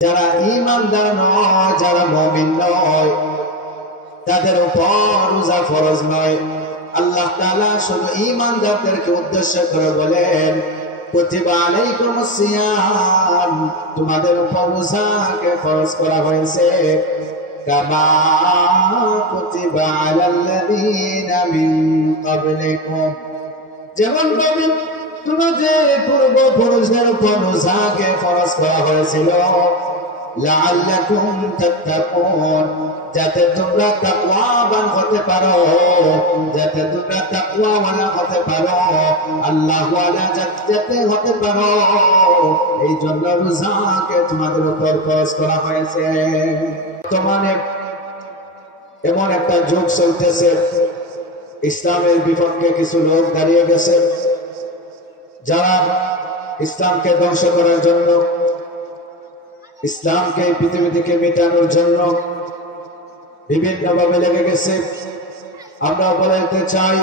যারা ঈমানদার নয়, যারা মুমিন নয়, তাদের উপর রোজা ফরজ নয়। আল্লাহ তাআলা শুধু ঈমানদারদেরকে উদ্দেশ্য করে বলেন, কুতিবা আলাইকুমুস সিয়াম, তোমাদের উপর রোজাকে ফরজ করা হয়েছে, কামা কুতিবা আলাল্লাযীনা মিন ক্বাবলিকুম, যেমন ভাবে তোমাদের পূর্বপুরুষদের উপর রোজাকে ফরজ করা হয়েছিল, লাআল্লাকুম তাত্তাকুন, যাতে তোমরা তাকওয়াবান হতে পারো, যাতে তোমরা তাকওয়াওয়ালা হতে পারো, আল্লাহওয়ালা যাতে হতে পারো, এই জন্য রোজাকে তোমাদের উপর ফরজ করা হয়েছে। বর্তমানে এমন একটা যুগ চলতেছে, ইসলামের বিপক্ষে কিছু লোক দাঁড়িয়ে গেছে, যারা ইসলামকে ধ্বংস করার জন্য, ইসলামকে পৃথিবী থেকে মেটানোর জন্য বিভিন্নভাবে লেগে গেছে। আমরা বলতে চাই,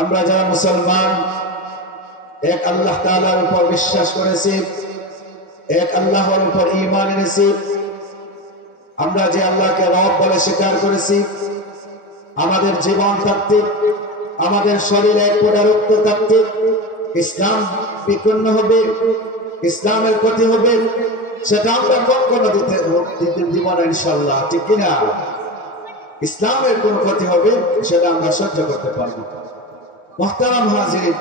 আমরা যারা মুসলমান, এক আল্লাহ তাআলার উপর বিশ্বাস করেছি, এক আল্লাহর উপর ঈমান এনেছি, আমরা যে আল্লাহকে রব বলে স্বীকার করেছি, আমাদের জীবন থাকতে, আমাদের শরীরে এক ফোঁটা রক্ত থাকতে ইসলাম বিপন্ন হবে, ইসলামের ক্ষতি হবে, সেটা আমরা কখনো দিতে দিব না ইনশাআল্লাহ, ঠিক কিনা? ইসলামের কোন ক্ষতি হবে সেটা আমরা সহ্য করতে পারব। মুহতারাম হাজিরিন,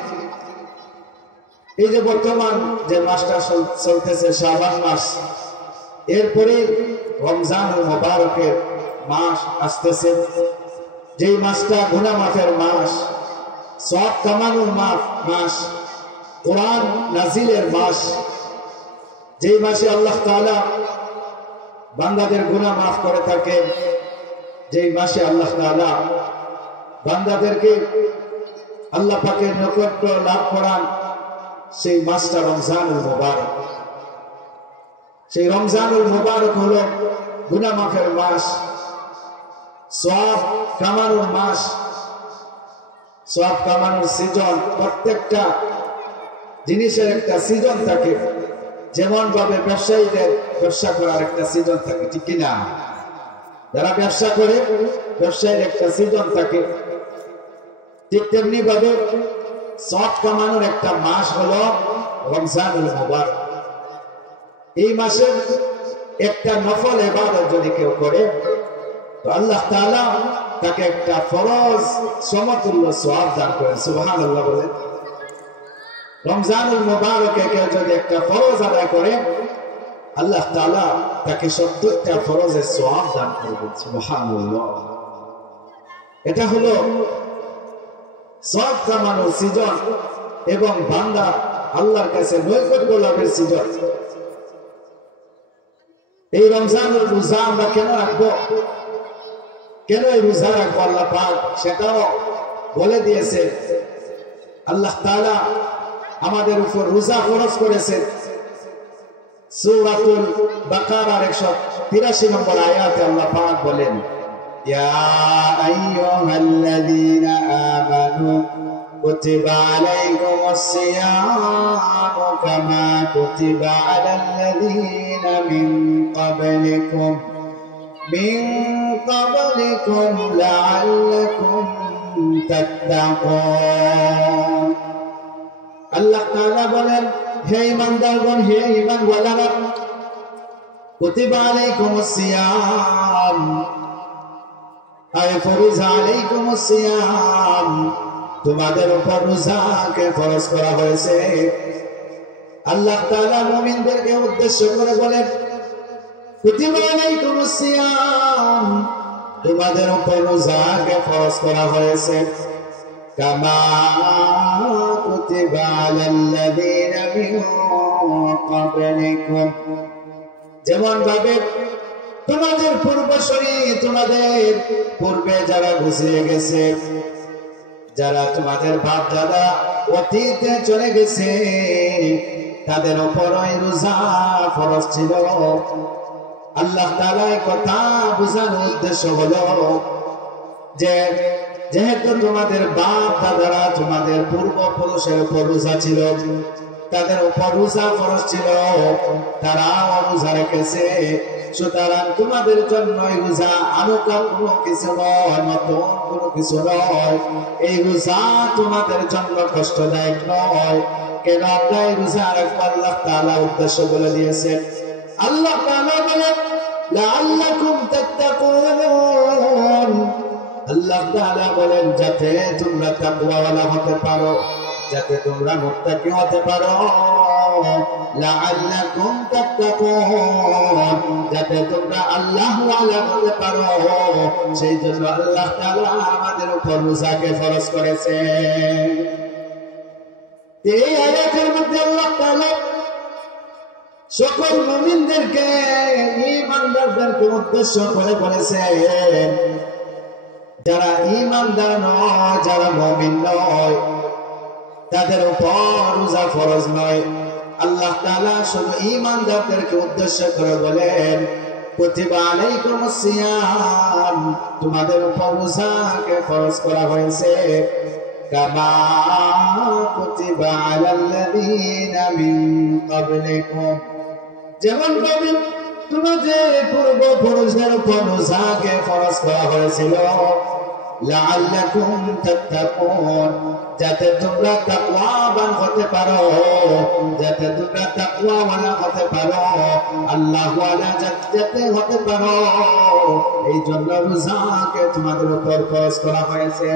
এই যে বর্তমান যে মাসটা চলতেছে শাবান মাস, এরপরে রমজানুল মুবারকের মাস আসতেছে, যেই মাসটা গুনাহ মাফের মাস, সওয়াব কামানোর মাস, কোরআন নাজিলের মাস, যেই মাসে আল্লাহ তাআলা বান্দাদের গুনাহ মাফ করে থাকে, যেই মাসে আল্লাহ তাআলা বান্দাদেরকে আল্লাহ পাকের নৈকট্য লাভ করান, সেই মাসটা রমজানুল মুবারক। সেই রমজানুল মুবারক হলো গুনাহ মাফের মাস, সওয়াব কামানোর মাস, সওয়াব কামানোর সিজন। প্রত্যেকটা জিনিসের একটা সিজন থাকে, যেমন ভাবে ব্যবসায়ীদের ব্যবসা করার একটা সিজন থাকে, ঠিক কিনা? যারা ব্যবসা করে, ব্যবসায়ীর একটা সিজন থাকে, ঠিক তেমনি ভাবে সওয়াব কামানোর একটা মাস হলো রমজানুল মুবারক। এই মাসে একটা নফল ইবাদত যদি কেউ করে, তো আল্লাহ তাআলা তাকে একটা ফরজ সমতুল্য সওয়াব দান করেন। সুবহানাল্লাহ বলেন। রমজানুল মুবারকে কেউ যদি একটা ফরজ আদায় করে, আল্লাহ তাআলা তাকে 70টা ফরজের সওয়াব দান করবেন। সুবহানাল্লাহ। এটা হলো সওয়াব কামানোর সিজন এবং বান্দা আল্লাহর কাছে নৈকট্য লাভের সিজন। এই রমজানুল রোজা আমরা কেন রাখবো, কেন এই রোজা রাখবো আল্লাহ পাক সেটাও বলে দিয়েছে। আল্লাহ তাআলা আমাদের উপর রোজা ফরজ করেছেন। সূরাতুল বাকারার 183 নম্বর আয়াতে আল্লাহ পাক বলেন, ইয়া আইয়ুহাল্লাযীনা আমানু কুতিবা আলাইকুমুস সিয়ামু কামা কুতিবা আলাল্লাযীনা মিন ক্বাবলিকুম লাআল্লাকুম তাত্তাকুন। আল্লাহ তাআলা বলেন, হে ঈমানদারগণ, হে ঈমানওয়ালারা, কুতিবা আলাইকুমুস সিয়াম, আয় ফরজা আলাইকুমুস সিয়াম, তোমাদের উপর রোজাকে ফরজ করা হয়েছে। আল্লাহ তাআলা মুমিনদেরকে উদ্দেশ্য করে বলেন, কুতিবা আলাইকুমুস সিয়াম, তোমাদের উপর রোজাকে ফরজ করা হয়েছে, কামা কুতিবা আলাল্লাযীনা মিন ক্বাবলিকুম, যেমন ভাবে তোমাদের পূর্বসূরি, তোমাদের পূর্বে যারা গুজরে গেছে, যারা তোমাদের বাপ দাদা অতীতে চলে গেছে, তাদের উপর ওই রোজা ফরজ ছিল। আল্লাহ তাআলা কথা বোঝানোর উদ্দেশ্য হলো যে যেহেতু তোমাদের বাপ দাদারা, তোমাদের পূর্বপুরুষের উপর রোজা ছিল, তাদের উপর রোজা ফরজ ছিল, তারা রোজা রেখেছে। সুতরাং তোমাদের জন্য এই রোজা আনুকা কোনো কিছু নয়, নতুন কোনো কিছু নয়। এই রোজা তোমাদের জন্য কষ্টদায়ক নয়। কেন আপনার এই রোজা রাখবো? আল্লাহ তাআলা উদ্দেশ্য বলে দিয়েছেন। আল্লাহ তাআলা বলেন লাআল্লাকুম তাত্তাকুন। আল্লাহ তাআলা বলেন যাতে তোমরা তাকওয়াওয়ালা হতে পারো, যাতে তোমরা মুত্তাকি হতে পারো। লাআল্লাকুম তাত্তাকুন, যাতে তোমরা আল্লাহওয়ালা হতে পারো, সেই জন্য আল্লাহ তাআলা আমাদের উপর রোজাকে ফরজ করেছেন। এই আয়াতের মধ্যে আল্লাহ তাআলা সকল মুমিনদেরকে, ঈমানদারদেরকে উদ্দেশ্য করে বলেছেন, যারা ঈমানদার নয়, যারা মুমিন নয়, তাদের উপর রোজা ফরজ নয়। আল্লাহ তাআলা শুধু ঈমানদারদেরকে উদ্দেশ্য করে বলেন কুতিবা আলাইকুমুস সিয়াম, তোমাদের উপর রোজাকে ফরজ করা হয়েছে। কামা কুতিবা আলাল্লাযীনা মিন ক্বাবলিকুম, যেমন ভাবে তোমাদের পূর্বপুরুষদের উপর রোজাকে ফরজ করা হয়েছিল। লাআল্লাকুম তাত্তাকুন, যাতে তোমরা তাকওয়াবান হতে পারো, যাতে তোমরা তাকওয়াওয়ালা হতে পারো, আল্লাহওয়ালা যাতে হতে পারো, এই জন্য রোজাকে তোমাদের উপর ফরজ করা হয়েছে।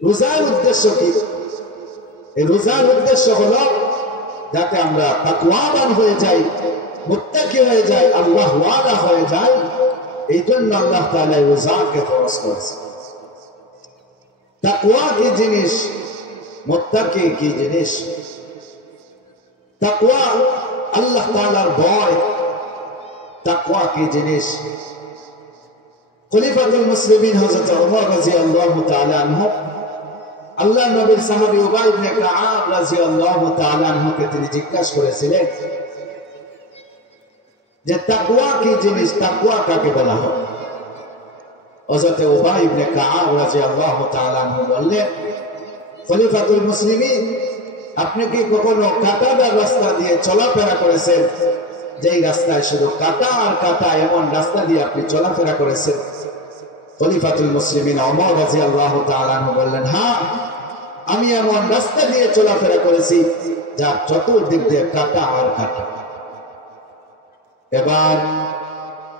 রোজার উদ্দেশ্য কি? এই রোজার উদ্দেশ্য হলো যাতে আমরা তাকওয়াবান হয়ে যাই, মুত্তাকি হয়ে যাই, আল্লাহওয়ালা হয়ে যাই। এই জন্য আল্লাহ তাআলা রোজাকে ফরজ করেছেন। তাকওয়া কি জিনিস, মুত্তাকি কি জিনিস? তাকওয়া আল্লাহ তাআলার ভয়। তাকওয়া কি জিনিস? খলিফাতুল মুসলিমিন হযরত ওমর রাদিয়াল্লাহু তাআলা আনহু, আল্লাহ নবীর সাহাবী উবাই ইবনে কাআব রাদিয়াল্লাহু তাআলা আনহুকে তিনি জিজ্ঞাসা করেছিলেন যে তাকওয়া কি জিনিস, তাকওয়া কাকে বলা হয়? হযরত উবাই ইবনে কাআব রাদিয়াল্লাহু তাআলা আনহু বললেন, খলিফাতুল মুসলিমিন, আপনি কি কখনো কাঁটাদার রাস্তা দিয়ে চলাফেরা করেছেন, যেই রাস্তায় শুধু কাঁটা আর কাঁটা, এমন রাস্তা দিয়ে আপনি চলাফেরা করেছেন? খলিফাতুল মুসলিমিন ওমর রাদিয়াল্লাহু তাআলা আনহু বললেন, হ্যাঁ, আমি এমন রাস্তা দিয়ে চলাফেরা করেছি যার চতুর্দিক দিয়ে কাঁটা আর কাঁটা। এবার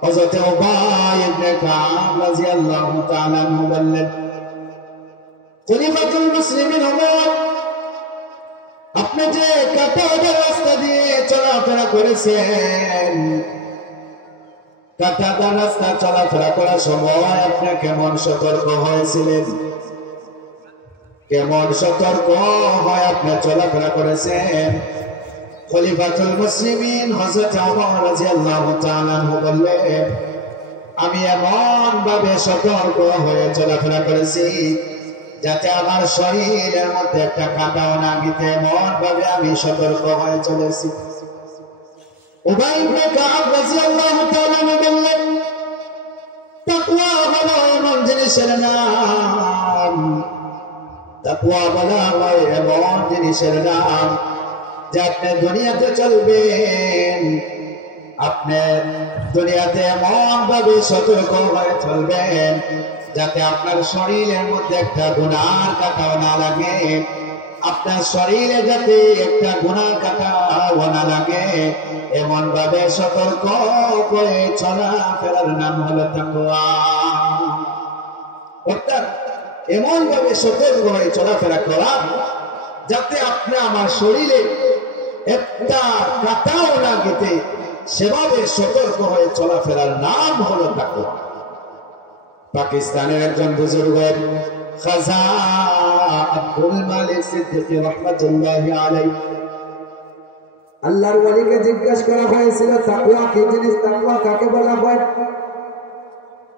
হযরত উবাই ইবনে কাআব রাদিয়াল্লাহু তাআলা আনহু বললেন, খলিফাতুল মুসলিমিন ওমর, আপনি যে কাঁটাদার রাস্তা দিয়ে চলাফেরা করেছেন, কাঁটাদার রাস্তা চলাফেরা করার সময় আপনি কেমন সতর্ক হয়েছিলেন? কেমন সতর্ক হয় আপনি চলাফেরা করেছেন? খলিফাতুল মুসলিমিন হযরত ওমর রাদিয়াল্লাহু তাআলা আনহু বললেন, আমি এমন ভাবে সতর্ক হয়ে চলাফেরা করেছি যাতে আমার শরীরের মধ্যে একটা কাঁটাও না গিতে, এমন ভাবে আমি সতর্ক হয়ে চলেছি। উবাই ইবনে কাআব রাদিয়াল্লাহু তাআলা আনহু বললেন, তাকওয়া হলো এমন জিনিসের নাম, তাকওয়া বলা হয় এমন জিনিসের নাম যে আপনি দুনিয়াতে চলবেন, আপনি দুনিয়াতে এমন ভাবে সতর্ক হয়ে চলবেন যাতে আপনার শরীরের মধ্যে একটা গুনার কাঁটাও না লাগে, আপনার শরীরে যাতে একটা গুনার কাঁটাও না লাগে, এমন ভাবে সতর্ক করে চলাফেরার নাম হলো তাকওয়া। অর্থাৎ এমন ভাবে সতর্ক হয়ে চলাফেরা করা যাতে আপনি আমার শরীরে একটা কাঁটাও না গেতে, সেভাবে সতর্ক হয়ে চলাফেরার নাম হলো তাকওয়া। পাকিস্তানের একজন বুজুর্গ খাজা আব্দুল মালিক সিদ্দিকী রাহমাতুল্লাহি আলাইহি, আল্লাহর ওলিকে জিজ্ঞাসা করা হয়েছিল তাকওয়া কি জিনিস, তাকওয়া কাকে বলা হয়?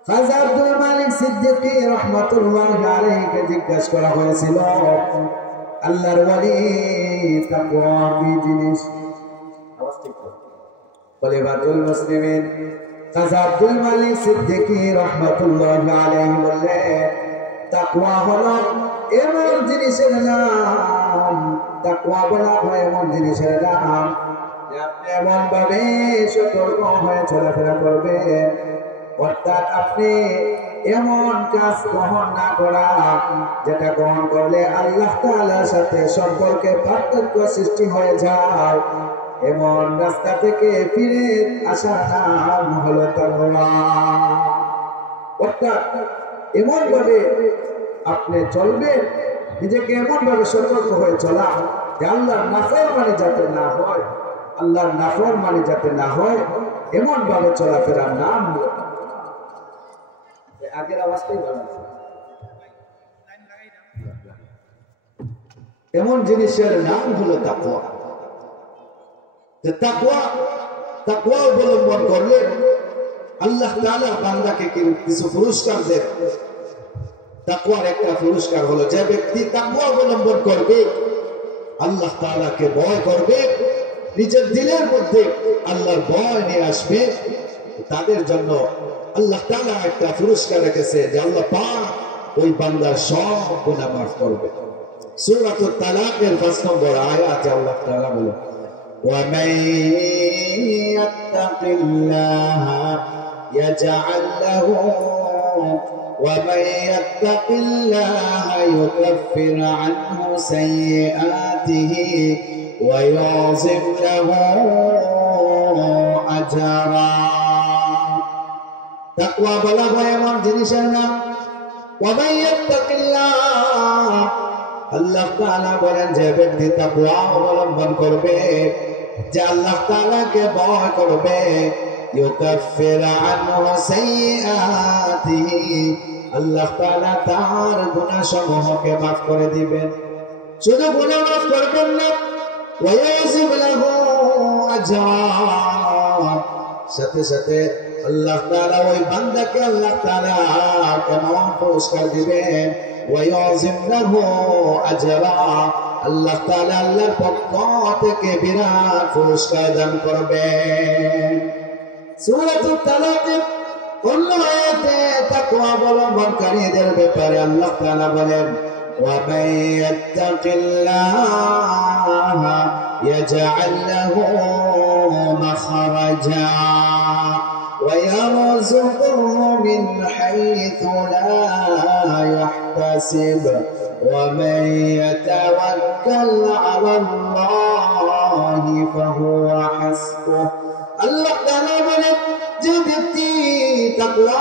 খাজা আব্দুল মালিক সিদ্দিকী রাহমাতুল্লাহি আলাইহিকে জিজ্ঞাসা করা হয়েছিল, আল্লাহর ওলি তাকওয়া কি জিনিস? খলিফাতুল মুসলিমিন খাজা আব্দুল মালিক সিদ্দিকী রাহমাতুল্লাহি আলাইহি বললেন, তাকওয়া হলো এমন জিনিসের নাম নাম। তাকওয়া বলা হয় এমন জিনিসের নাম যে আপনি এমন ভাবে সতর্ক হয়ে চলাফেরা করবেন, অর্থাৎ আপনি এমন কাজ গ্রহণ না করা যেটা গ্রহণ করলে আল্লাহ তাআলার সাথে সম্পর্কে পার্থক্য সৃষ্টি হয়ে যায়, এমন রাস্তা থেকে ফিরে আসার নাম হলো তাকওয়া। অর্থাৎ এমন ভাবে আপনি চলবেন, নিজেকে এমন ভাবে সতর্ক হয়ে চলা যে আল্লাহর নাফরমানি যাতে না হয়, আল্লাহর নাফরমানি যাতে না হয়, এমন ভাবে চলাফেরার নাম হলো। আগের অবস্থায় ভালো আছে। এমন জিনিসের নাম হলো তাকওয়া। যে তাকওয়া অবলম্বন করলে আল্লাহ তাআলা বান্দাকে কিছু পুরস্কার দেন। তাকওয়ার একটা পুরস্কার হলো যে ব্যক্তি তাকওয়া অবলম্বন করবে, আল্লাহ তাআলাকে ভয় করবে, নিজের দিলের মধ্যে আল্লাহর ভয় নিয়ে আসবে, তাদের জন্য আল্লাহ তাআলা একটা পুরস্কার রেখেছে যে আল্লাহ পাক ওই বান্দার সব গুনাহ মাফ করবে। সূরাতুত তালাকের 5 নম্বর আয়াতে আল্লাহ তাআলা বলেন, وَمَن يَتَّقِ اللَّهَ يَجْعَل لَّهُ وَمَن يَتَّقِ اللَّهَ يُكَفِّرْ عَنْهُ سَيِّئَاتِهِ وَيُعْظِمْ لَهُ أَجْرًا। তাকওয়া বলা হয় এমন জিনিসের নাম। وَمَن يَتَّقِ اللَّهَ, আল্লাহ তাআলা বলেন যে ব্যক্তি তাকওয়া অবলম্বন করবে, যে আল্লাহ তাআলাকে ভয় করবে, ইউকাফির আনহু সাইয়্যাতিহি, আল্লাহ তাআলা তার গুনাহসমূহকে মাফ করে দিবেন। শুধু গুনাহ মাফ করবেন না, ওয়া ইয়াজিব লাহু আজরা, সাথে সাথে আল্লাহ তাআলা ওই বান্দাকে আল্লাহ তাআলা কেমন পুরস্কার দিবেন, ওয়া ইয়াজিম লাহু আজরা, আল্লাহ তাআলা আল্লাহর পক্ষ থেকে বিরাট পুরস্কার দান করবেন। সূরাতুত তালাকের অন্য আয়াতে তাকওয়া অবলম্বনকারীদের ব্যাপারে আল্লাহ তাআলা বলেন, ওয়া মান ইয়াত্তাকিল্লাহা ইয়াজআল লাহু মাখরাজা ওয়া ইয়ারযুকুহু মিন হাইথু লা ইয়াহতাসিব ওয়া মান ইয়াতাওয়াক্কাল আলাল্লাহি ফাহুয়া হাসবুহ। আল্লাহ তাআলা বলেন যে ব্যক্তি তাকওয়া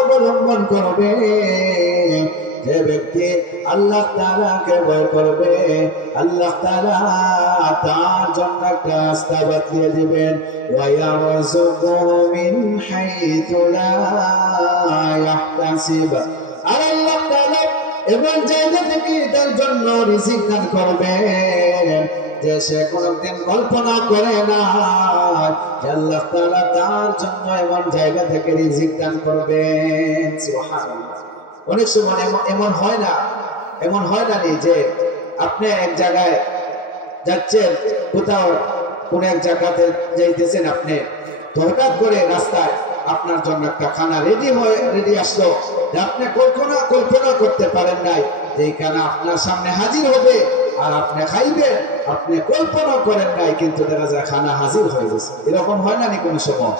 অবলম্বন করবে, যে ব্যক্তি আল্লাহ তাআলাকে ভয় করবে, আল্লাহ তাআলা তার জন্য একটা রাস্তা বাতলিয়ে দিবেন, ওয়া ইয়ারযুকুহু মিন হাইথু লা ইয়াহতাসিব, আর আল্লাহ তাআলা এমন জায়গা থেকে তার জন্য রিজিক দান করবেন যে সে কোনদিন কল্পনা করে না যে আল্লাহ তাআলা তার জন্য এমন জায়গা থেকে রিজিক দান করবেন। সুবহানাল্লাহ। অনেক সময় এমন হয় না যে আপনি এক জায়গায় যাচ্ছেন, কোথাও কোন এক জায়গাতে যাইতেছেন আপনি, তো হঠাৎ করে রাস্তায় আপনার জন্য একটা খানা রেডি আসলো যে আপনি কল্পনা করতে পারেন নাই যে এই খানা আপনার সামনে হাজির হবে আর আপনি খাইবেন, আপনি কল্পনা করেন নাই, কিন্তু দেখা যায় খানা হাজির হয়ে গেছে। এরকম হয় না কোনো সময়?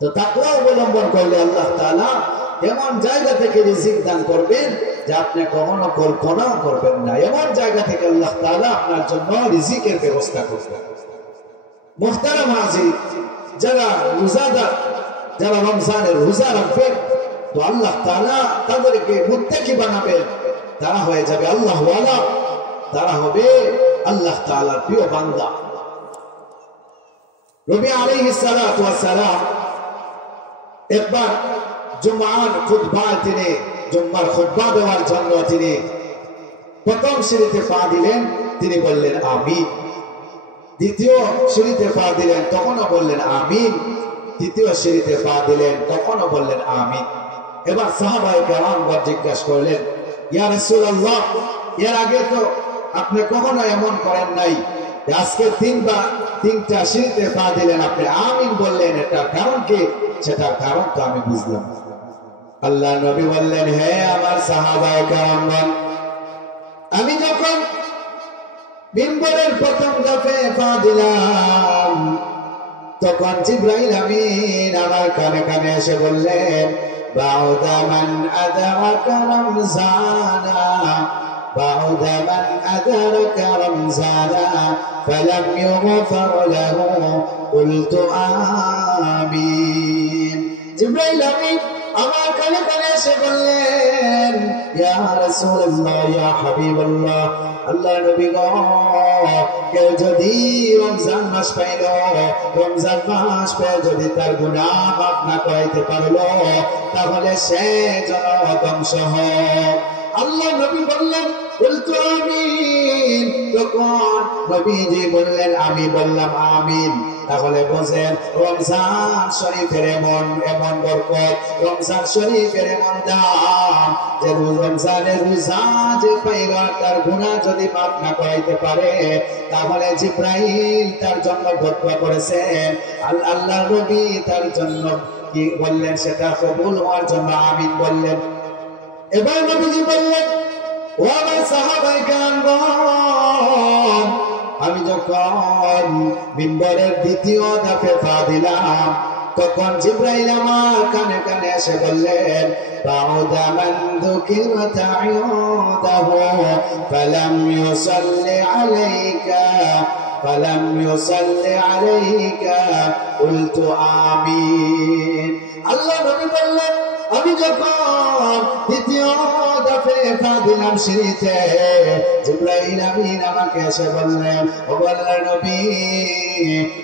তো তাকওয়া অবলম্বন করলে আল্লাহ তাআলা এমন জায়গা থেকে রিজিক দান করবেন যে আপনি কখনো কল্পনা করবেন না, এমন জায়গা থেকে আল্লাহ তাআলা আপনার জন্য রিজিকের ব্যবস্থা করবেন। মুহতারাম হাজির, যারা রোজাদার, যারা রমজানের রোজা রাখবেন, তো আল্লাহ তাআলা তাদেরকে মুত্তাকি বানাবেন, তারা হয়ে যাবে আল্লাহ ওয়ালা, তারা হবে আল্লাহ তাআলার প্রিয় বান্দা। নবী আলাইহিস সালাতু ওয়াস সালাম একবার জুমার খুতবা দেওয়ার জন্য তিনি প্রথম সিঁড়িতে পা দিলেন, তিনি বললেন আমিন। দ্বিতীয় সিঁড়িতে পা দিলেন, তখনও বললেন আমিন। তৃতীয় সিঁড়িতে পা দিলেন, তখনও বললেন আমিন। এবার সাহাবায়ে কেরামগণ জিজ্ঞাসা করলেন, ইয়া রাসূলুল্লাহ, এর আগে তো আপনি কখনো এমন করেন নাই, আজকে তিনটা সিঁড়িতে পা দিলেন, আপনি আমিন বললেন, এটা কারণ কি? সেটার কারণ তো আমি বুঝলাম। আল্লাহ নবী বললেন, হে আমার সাহাবায়ে কেরামগণ, আমি যখন মিম্বরের প্রথম ধাপে পা দিলাম, তখন জিবরাইল আমিন আমার কানে কানে এসে বললেন, বাউদা মান আদারাকা রমজানা, বাউদা মান আদারাকা রমজানা ফালাম ইউগফার লাহু কুলতু আমিন। জিবরাইল আমিন আমার কানে কানে এসে বললেন, ইয়া রাসূলুল্লাহ, ইয়া হাবিবাল্লাহ, আল্লাহর নবী গো, কেউ যদি রমজান মাস পাইল, রমজান মাস পেয়ে যদি তার গুনাহ মাফ না করাইতে পারলো, তাহলে সে যেন ধ্বংস হোক। আল্লাহ নবী বললেন, বলতো আমিন। তখন নবীজি বললেন, আমি বললাম আমিন। তাহলে বোঝেন রমজান শরীফের এমন এমন বরকত, রমজান শরীফের এমন দাম, যে রমজানের রোজা যে পাইল তার গুনাহ যদি মাফ না করাইতে পারে, তাহলে জিবরাইল তার জন্য বদুয়া করেছেন। আল্লাহর নবী তার জন্য কি বললেন, সেটা কবুল হওয়ার জন্য আমিন বললেন। এবার নবীজি বললেন, ও আমার সাহাবায়ে কেরামগণ, আমি যখন মিম্বরের দ্বিতীয় ধাপে পা দিলাম, তখন জিবরাইল আমার কানে কানে এসে বললেন, বাউদা মান যুকিরাত আয়ুদাহু ফালাম ইউসাল্লি আলাইকা ফালাম ইউসাল্লি আলাইকা কুলতু আমিন। আল্লাহ নবী বললেন, আমি যখন দ্বিতীয় ধাপে পা দিলাম সিঁড়িতে, জিবরাইল আমিন আমাকে এসে বললেন, ও আল্লাহর নবী,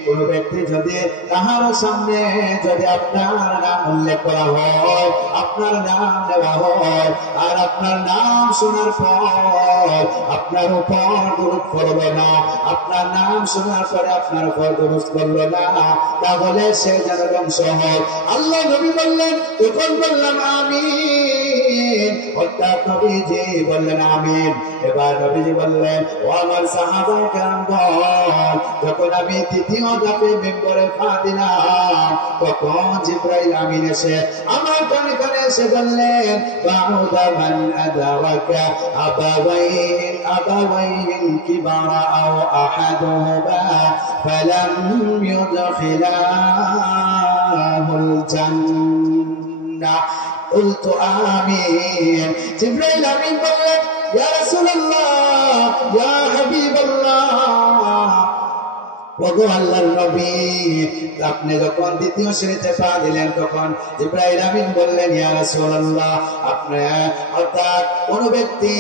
কোন ব্যক্তি যদি তাহার সামনে যদি আপনার নাম উল্লেখ করা হয়, আপনার নাম নেওয়া হয়, আর আপনার নাম শোনার পর আপনার উপর দুরূদ পড়লো না, আপনার নাম শোনার পরে আপনার উপর দুরূদ পড়লো না, তাহলে সে যেন ধ্বংস হয়। আল্লাহ নবী বললেন, তখন বললাম আমিন। অর্থাৎ নবীজি বললেন আমিন। এবার নবীজি বললেন, ও আমার সাহাবায়ে কেরামগণ, যখন আমি তৃতীয় ধাপে মিম্বরে পা দিলাম, তখন জিবরাইল আমিন এসে আমার কানে কানে এসে বললেন, বাউদা মান আদারাকা আবাওয়াইহিল কিবারা আও আহাদুহুমা ফালাম ইউদখিলাহুল জান্নাহ কুলতু আমিন। জিবরাইল আমিন বললেন, ইয়া রাসূলুল্লাহ, ইয়া হাবিবাল্লাহ, ওগো আল্লাহর নবী, আপনি যখন দ্বিতীয় শ্রেণীতে পা দিলেন, তখন জিবরাইল আমিন বললেন, ইয়া রাসূলুল্লাহ, আপনি অর্থাৎ কোন ব্যক্তি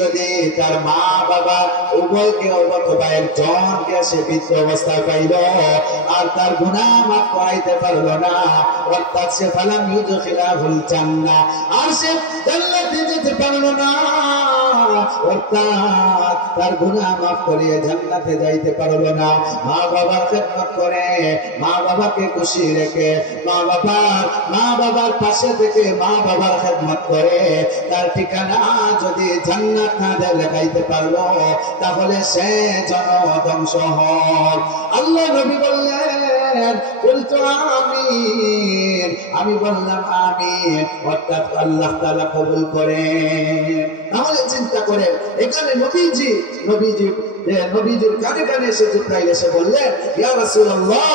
যদি তার মা বাবা উভয়কে অথবা একজনকে সে বৃদ্ধ অবস্থায় পাইল আর তার গুনাহ মাফ করাইতে পারল না, অর্থাৎ সে ফালাম ইউদখিলাহুল জান্নাহ, আর সে জান্নাতে যেতে পারল না, অর্থাৎ তার গুনাহ মাফ করিয়ে জান্নাতে যাইতে পারল না। মা বাবার খেদমত করে, মা বাবাকে খুশি রেখে, মা বাবার পাশে থেকে মা বাবার খেদমত করে, তার ঠিকানা যদি জান্নাত না দেখাইতে পারলো, তাহলে সে যেন ধ্বংস হয়। আল্লাহ নবী বললেন, বলতো আমিন। আমি বললাম আমিন, অর্থাৎ আল্লাহ তাআলা কবুল করে। তাহলে চিন্তা করে, এখানে নবীজির কানে কানে এসে জিবরাইল এসে বললেন, ইয়া রাসূলুল্লাহ,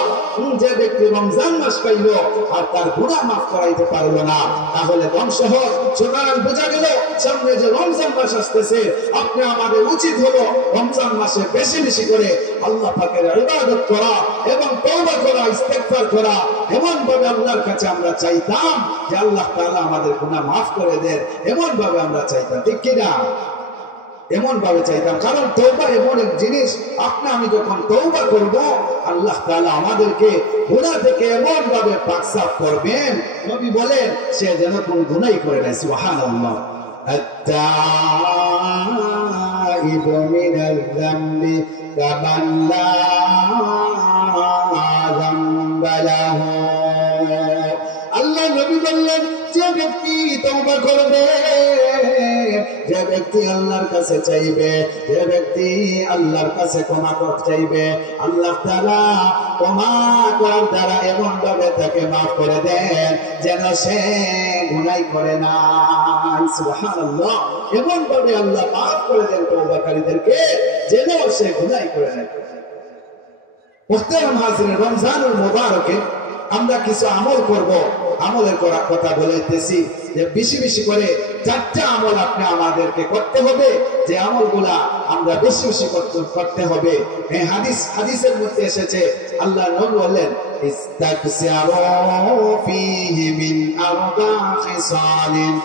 যে ব্যক্তি রমজান মাস পাইল আর তার গুনাহ মাফ করাইতে পারলো না, তাহলে ধ্বংস হোক। সুতরাং বোঝা গেল, সামনে যে রমজান মাস আসতেছে, আপনি আমাদের উচিত হলো রমজান মাসে বেশি বেশি করে আল্লাহ পাকের ইবাদত করা এবং তওবা করা, ইস্তেগফার করা। এমন ভাবে আল্লাহর কাছে আমরা চাইতাম যে আল্লাহ তাআলা আমাদের গুনাহ মাফ করে দেন, এমন ভাবে আমরা চাইতাম, ঠিক কিনা? এমন ভাবে চাইতাম, কারণ তওবা এমন এক জিনিস, আপনি আমি যখন তওবা করব, আল্লাহ তাআলা আমাদেরকে গুনাহ থেকে এমন ভাবে পাক সাফ করবেন, নবী বলেন সে যেন কোনো গুনাহই করে না। সুবহানাল্লাহ। আত-তাইবু মিনাল যামবি কামান লা যামবা লাহু। আল্লাহ নবী বললেন, যে ব্যক্তি তওবা করবে, যে ব্যক্তি আল্লাহর কাছে চাইবে, যে ব্যক্তি আল্লাহর কাছে ক্ষমা চাইবে, আল্লাহ তাআলা ক্ষমা করার দ্বারা এমন ভাবে তাকে মাফ করে দেন যেন সে গুনাহ করে না। সুবহানাল্লাহ। এমন ভাবে আল্লাহ মাফ করে দেন তওবাকারীদেরকে জেনেও সে গুনাহ করে নেয়। মুহতারাম হাজিরিন, রমজানুল মুবারকে আমরা কিছু আমল করব। আমলের কথা বলতেছি যে বেশি বেশি করে 4টা আমল আপনি আমাদেরকে করতে হবে, যে আমলগুলা আমরা বেশি বেশি করতে হবে। এই হাদিসের মধ্যে এসেছে, আল্লাহ নবী বললেন ইস্তাকসিরু ফীহি মিন আরবা খিসালিন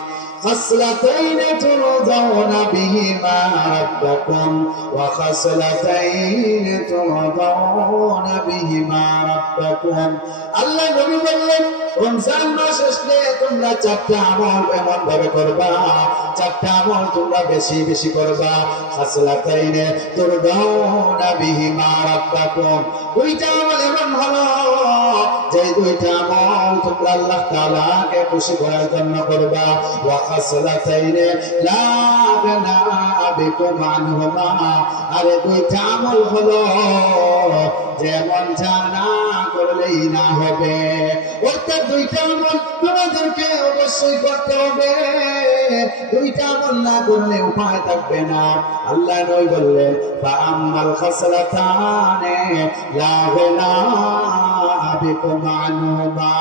خصلتين ترضون بهما ربكم وخصلتين ترضون بهما ربكم আল্লাহ নবী বললেন রমজান মাস আসলে তোমরা 4টা আমল এমন ভাবে করবা, 4টা আমল তোমরা বেশি বেশি করবা। খাসলাতাইন তুরদাউনা বিহিমা রাব্বাকুম, 2টা আমল এমন হলো যে 2টা আমল তোমরা আল্লাহ তাআলাকে খুশি করার জন্য করবা। ওয়া খাসলাতাইন লা গানা বিকুম আনহুমা, আরে 2টা আমল হলো যেমন জানা করলেই না হবে। অর্থাৎ 2টা আমল তোমাদেরকে অবশ্যই করতে হবে, 2টা আমল না করলে উপায় থাকবে না। আল্লাহ নবী বললেন ফাআম্মাল খাসলাতানে লা গানা বিকুম আনহুমা,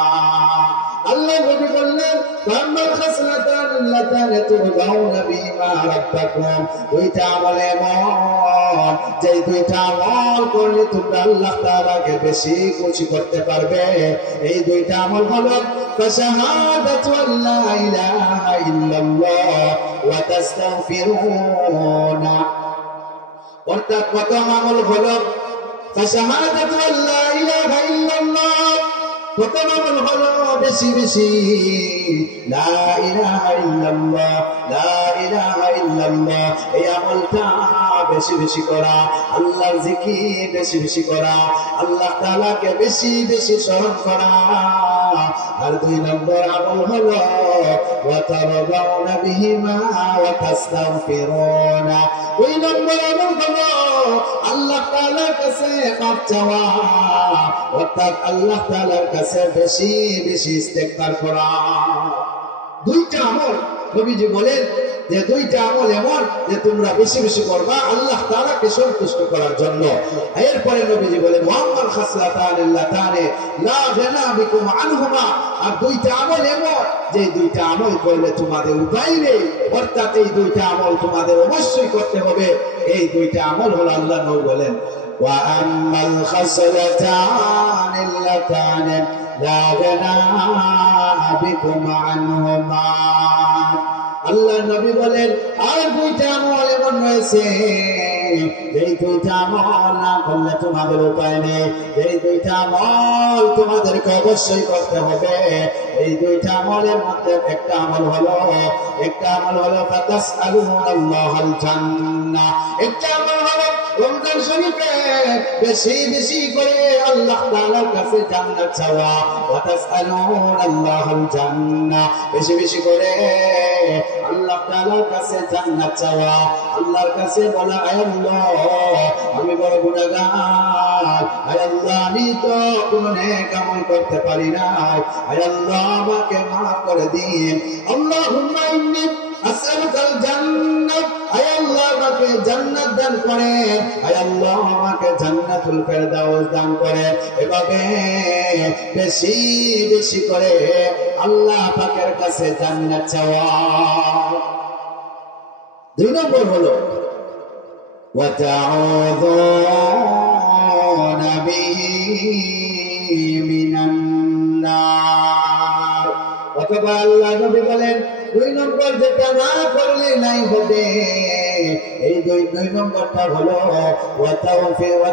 আল্লাহ নবী বললেন ফাআম্মাল খাসলাতান আল্লাতানি তুরদাউনা বিহিমা রাব্বাকুম, 2টা আমল এমন যে 2টা আমল করলে তোমরা আল্লাহ তাআলাকে বেশি খুশি করতে পারবে। এই 2টা আমল হলো ফাশাহাদাতু আল্লা ইলাহা ইল্লাল্লাহ ওয়া তাস্তাগফিরুনা। অর্থাৎ প্রথম আমল হলো ফাশাহাদাতু আল্লা ইলাহা ইল্লাল্লাহ, প্রথম আমল হলো বেশি বেশি লা ইলাহা ইল্লাল্লাহ, লা ইলাহা ইল্লাল্লাহ, এই আমলটা বেশি বেশি করা, আল্লাহর জিকির বেশি বেশি করা, আল্লাহ তাআলাকে বেশি বেশি স্মরণ করা। আর 2 নম্বর আমল হলো ওয়া তারাদাউনা বিহিমা ওয়া তাস্তাগফিরুনা, 2 নম্বর আমল হলো আল্লাহ তাআলার কাছে মাফ চাওয়া, অর্থাৎ আল্লাহ তাআলার কাছে বেশি বেশি ইস্তেগফার করা। 2টা আমল নবীজি বলেন যে 2টা আমল এমন যে তোমরা বেশি বেশি করবা আল্লাহ তাআলাকে সন্তুষ্ট করার জন্য। এরপরে নবীজি বলেন ওয়াম্মাল খাসলাতান আল্লাতানি লা গানা বিকুম আনহুমা, আর 2টা আমল এমন যে 2টা আমল করলে তোমাদের উপায় নেই, অর্থাৎ এই 2টা আমল তোমাদের অবশ্যই করতে হবে। এই 2টা আমল হলো আল্লাহ নবী বলেন ওয়াম্মাল খাসলাতান আল্লাতানি লা গানা বিকুম আনহুমা, আল্লাহ নবী বলেন আর 2টা আমল এমন রয়েছে এই 2টা আমল না করলে তোমাদের উপায় নেই, এই 2টা আমল তোমাদেরকে অবশ্যই করতে হবে। এই 2টা আমলের মধ্যে একটা আমল হলো ফাতাসআলুনাল্লাহাল জান্নাহ, একটা আমল হলো রমজান শরীফে বেশি বেশি করে আল্লাহ তাআলার কাছে জান্নাত চাওয়া। ওয়া তাসআলুনাল্লাহাল জান্নাহ, বেশি বেশি করে আল্লাহ তাআলার কাছে জান্নাত চাওয়া, আল্লাহর কাছে বলা আয় আল্লাহ আমি বড় গুনাহগার, আয় আল্লাহ আমি তো কোনো নেক আমল করতে পারি না, আয় আল্লাহ আমাকে মাফ করে দিন। আল্লাহুম্মা ইন্নী আসআলুকাল জান্নাত, আয় আল্লাহ আমাকে জান্নাত দান করেন, আয় আল্লাহ আমাকে জান্নাতুল ফেরদাউস দান করেন। এভাবে বেশি বেশি করে আল্লাহ পাকের কাছে জান্নাত চাওয়া। 2 নম্বর হলো ওয়া তাউযুনা বিহি মিনান নার, অথবা আল্লাহ নবী বলেন 2 নম্বর যেটা না করলে নাই হবে, এই 2 নম্বরটা হলো ওয়া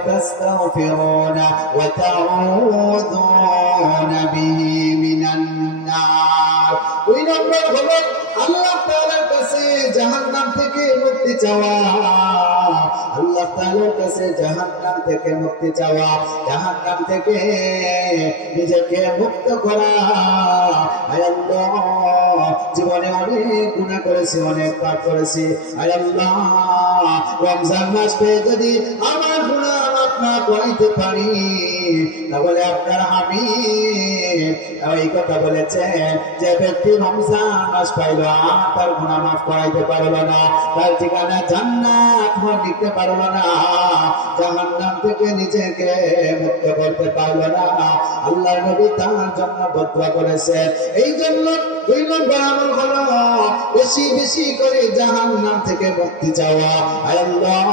তাস্তাগফিরুনা ওয়া তাউযুনা বিহি মিনান নার। 2 নম্বর হলো আল্লাহ তাআলার কাছে জাহান্নাম থেকে মুক্তি চাওয়া, আল্লাহ তাআলার কাছে জাহান্নাম থেকে মুক্তি চাওয়া, জাহান্নাম থেকে নিজেকে মুক্ত করা। আয় আল্লাহ জীবনে অনেক গুনাহ করেছি, অনেক পাপ করেছি, আয় আল্লাহ রমজান মাস পেয়ে যদি আমার গুনাহ মাফ না করাইতে পারি তাহলে আপনার আমি এই কথা বলেছেন যে ব্যক্তি রমজান মাস পাইল আর তার গুনাহ মাফ করাইতে পারলো না, তার ঠিকানা জান্নাত দিতে পারলো না, জাহান্নাম থেকে নিজেকে মুক্ত করতে পারলো না। আল্লাহর নবী তার জন্য বদুয়া করেছেন। এই জন্য 2 নম্বর আমল হলো বেশি বেশি করে জাহান্নাম থেকে মুক্তি চাওয়া। আল্লাহ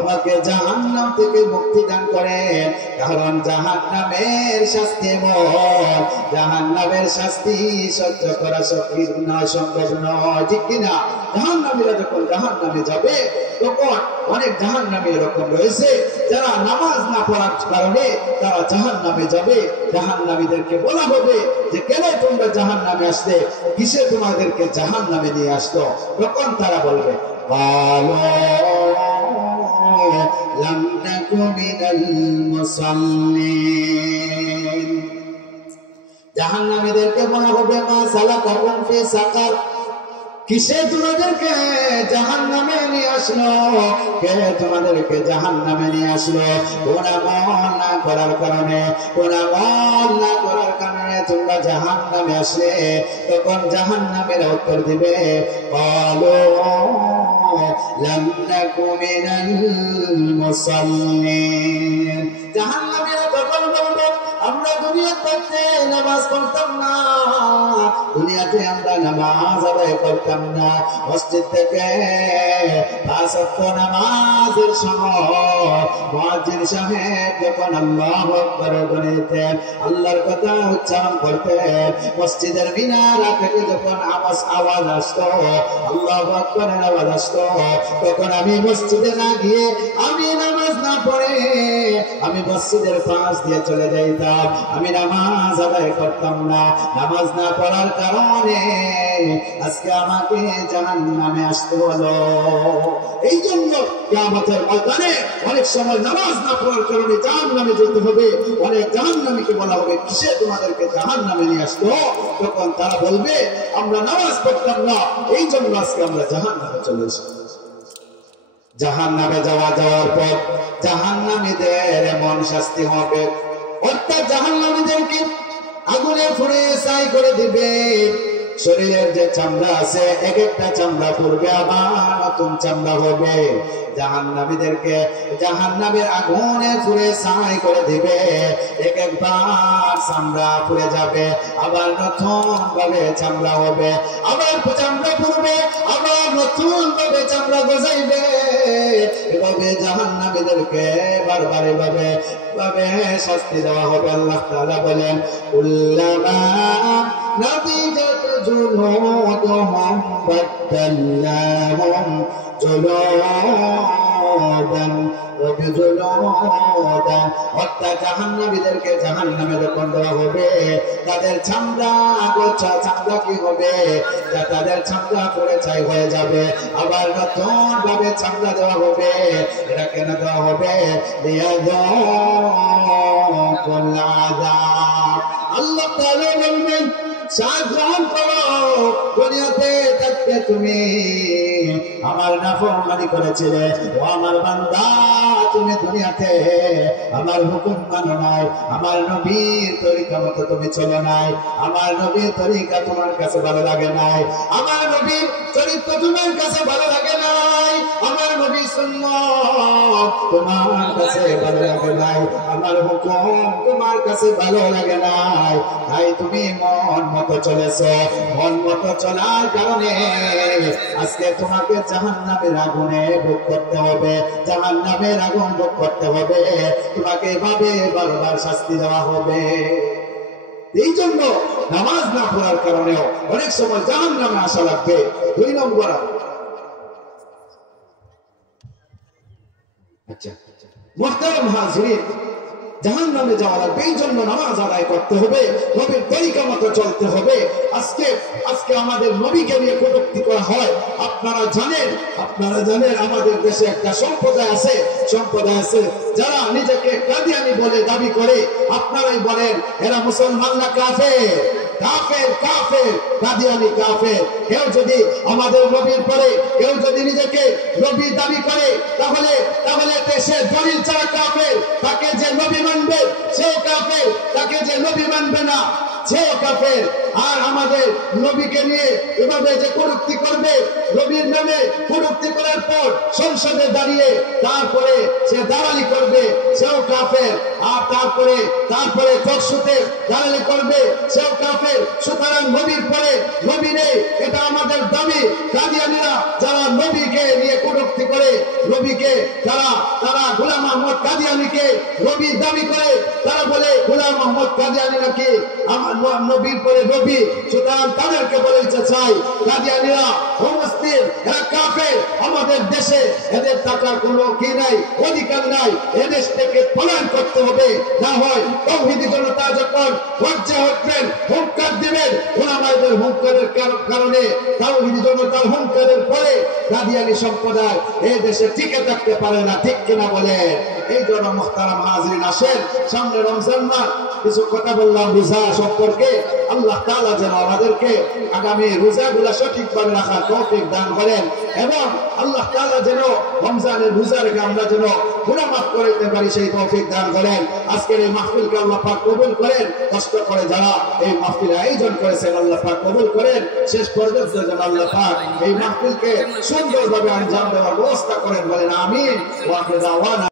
আমাকে জাহান্নাম থেকে মুক্তি দান করেন, কারণ জাহান্নামের শাস্তি এমন, জাহান্নামের শাস্তি সহ্য করা সম্ভব নয়, ঠিক কিনা? জাহান্নামীরা যখন জাহান্নামে যাবে তখন অনেক জাহান্নামী এরকম রয়েছে যারা নামাজ না পড়ার কারণে তারা জাহান্নামে যাবে। জাহান্নামীদেরকে বলা হবে যে কেন তোমরা জাহান্নামে আসলে, কিসে তোমাদেরকে জাহান্নামে নিয়ে আসতো? তখন তারা বলবে লাম নাকু মিনাল মুসাল্লিন। জাহান্নামীদেরকে বলা হবে মা সালাকাকুম ফি সাকার, কিসে তোমাদেরকে জাহান্নামে নিয়ে আসলো? কে তোমাদেরকে জাহান্নামে নিয়ে আসলো? কোন আমল না করার কারণে, কোন আমল না করার কারণে তোমরা জাহান্নামে আসলে? তখন জাহান্নামের উত্তর দিবে ক্বালু লাম নাকু মিনাল মুসাল্লিন। জাহান্নামীরা তখন বলবে আমরা দুনিয়াতে থাকতে নামাজ পড়তাম না, দুনিয়াতে আমরা নামাজ আদায় করতাম না, মসজিদ থেকে 5 ওয়াক্ত নামাজের সময় মুয়াজ্জিন সাহেব যখন আল্লাহু আকবার বলতেন, আল্লাহর কথা উচ্চারণ করতেন, মসজিদের মিনারা থেকে যখন আওয়াজ আসতো, আল্লাহু আকবারের আওয়াজ আসতো, তখন আমি মসজিদে না গিয়ে, আমি নামাজ না পড়ে আমি মসজিদের পাশ দিয়ে চলে যাইতাম, আমি নামাজ আদায় করতাম না। নামাজ না পড়ার কারণে আজকে আমাকে জাহান্নামে আসতে হলো। এই জন্য কিয়ামতের ময়দানে অনেক সময় নামাজ না পড়ার কারণে জাহান্নামে যেতে হবে। অনেক জাহান্নামীকে বলা হবে কিসে তোমাদেরকে জাহান্নামে নিয়ে আসতো? তখন তারা বলবে আমরা নামাজ পড়তাম না, এই জন্য আজকে আমরা জাহান্নামে চলে এসেছি। জাহান্নামে যাওয়ার পর জাহান্নামীদের এমন শাস্তি হবে, অর্থাৎ জাহান্নামীদেরকে আগুনে পুড়ে ছাই করে দিবে। শরীরের যে চামড়া আছে এক একটা চামড়া পড়বে, আবার নতুন চামড়া হবে। জাহান্নামীদেরকে জাহান্নামের আগুনে পুড়ে ছাই করে দিবে, এক একবার চামড়া পুড়ে যাবে, আবার নতুন ভাবে চামড়া হবে, আবার চামড়া পুড়বে, আবার নতুন ভাবে চামড়া গজাইবে। এভাবে জাহান্নামীদেরকে বারবার এভাবে শাস্তি দেওয়া হবে। আল্লাহ তাআলা বলেন কুল্লামা নাদিজাত জুলুদুহুম বাদদালনাহুম জুলুদান ওয়া বিজুলুদান। অর্থাৎ জাহান্নামীদেরকে জাহান্নামে যখন দেওয়া হবে তাদের চামড়া কি হবে? তাদের চামড়া পড়ে ছাই হয়ে যাবে, আবার নতুন ভাবে চামড়া দেওয়া হবে। এটা কেন দেওয়া হবে? আল্লাহ তাআলা বলবেন সাগ্রহণ করো, দুনিয়াতে থাকতে তুমি আমার নাফরমানি করেছিলে, ও আমার বান্দা তুমি দুনিয়াতে আমার হুকুম মানো নাই, আমার নবীর তরিকা মতো তুমি চলো নাই, আমার নবীর তরিকা তোমার কাছে ভালো লাগে নাই, আমার নবীর চরিত্র তোমার কাছে ভালো লাগে নাই, আমার নবীর সুন্নাত তোমার কাছে ভালো লাগে নাই, আমার হুকুম তোমার কাছে ভালো লাগে নাই, তাই তুমি মন মতো চলেছো। মন মতো চলার কারণে আজকে তোমাকে জাহান্নামের আগুনে ভোগ করতে হবে, জাহান্নামের আগুন ভোগ করতে হবে, তোমাকে এভাবে বারবার শাস্তি দেওয়া হবে। এই জন্য নামাজ না পড়ার কারণেও অনেক সময় জাহান্নামে আসা লাগবে। 2 নম্বর, আচ্ছা মুহতারাম হাজিরিন, জাহান্নামে যাওয়া লাগবে, এই জন্য নামাজ আদায় করতে হবে, নবীর তরিকা মতো চলতে হবে। আজকে আমাদের নবীকে নিয়ে কটূক্তি করা হয়। আপনারা জানেন আমাদের দেশে একটা সম্প্রদায় আছে যারা নিজেকে কাদিয়ানী বলে দাবি করে। আপনারাই বলেন এরা মুসলমান না কাফের? কাফের কাফের কাদিয়ানি কাফের। কেউ যদি আমাদের নবীর পরে কেউ যদি নিজেকে নবী দাবি করে তাহলে সে দলিল ছাড়া কাফের। তাকে যে নবী মানবে সেও কাফের, তাকে যে নবী মানবে না সেও কাফের। আর আমাদের নবীকে নিয়ে এভাবে যে কটূক্তি করবে, নবীর নামে কটূক্তি করার পর সংসদে দাঁড়িয়ে তারপরে সে দালালি করবে সেও কাফের। আর তারপরে টকশোতে দালালি করবে সেও কাফের। সুতরাং নবীর পরে নবী নেই, এটা আমাদের দাবি। কাদিয়ানীরা যারা নবীকে নিয়ে কটূক্তি করে, নবীকে তারা গোলাম আহমদ কাদিয়ানীকে নবী দাবি করে, তারা বলে গোলাম আহমদ কাদিয়ানী নাকি আমার নবীর পরে নবী। সুতরাং তাদেরকে বলে দিতে চাই, কাদিয়ানীরা মুসলিম, এরা কাফের। আমাদের দেশে এদের থাকার কোনো কি নাই, অধিকার নাই। এদেশ থেকে পলায়ন করতে হবে, না হয় তৌহিদি জনতা যখন লজ্জা হচ্ছেন হুঙ্কার দিবেন, ওলামাদের হুঙ্কারের কারণে তৌহিদি জনতার হুঙ্কারের পরে কাদিয়ানী সম্প্রদায় এই দেশে টিকে থাকতে পারে না। ঠিক কিনা বলে? এই জন্য মুহতারাম হাজিরিন, আসেন সামনে রমজান মাস, কিছু কথা বললাম রোজা সম্পর্কে। আল্লাহ তাআলা যেন আমাদেরকে আগামী রোজাগুলা সঠিকভাবে রাখার তৌফিক দান করেন এবং আল্লাহ তাআলা যেন রমজানের রোজা রেখে আমরা যেন গুনাহ মাফ করতে পারি সেই তৌফিক দান করেন। আজকের এই মাহফিলকে আল্লাহ পাক কবুল করেন। কষ্ট করে যারা এই মাহফিলের আয়োজন করেছেন আল্লাহ পাক কবুল করেন। শেষ পর্যন্ত যেন আল্লাহ পাক এই মাহফিলকে সুন্দরভাবে আঞ্জাম দেওয়ার ব্যবস্থা করেন। বলেন আমিন। ওয়া আখিরু দাওয়ানা।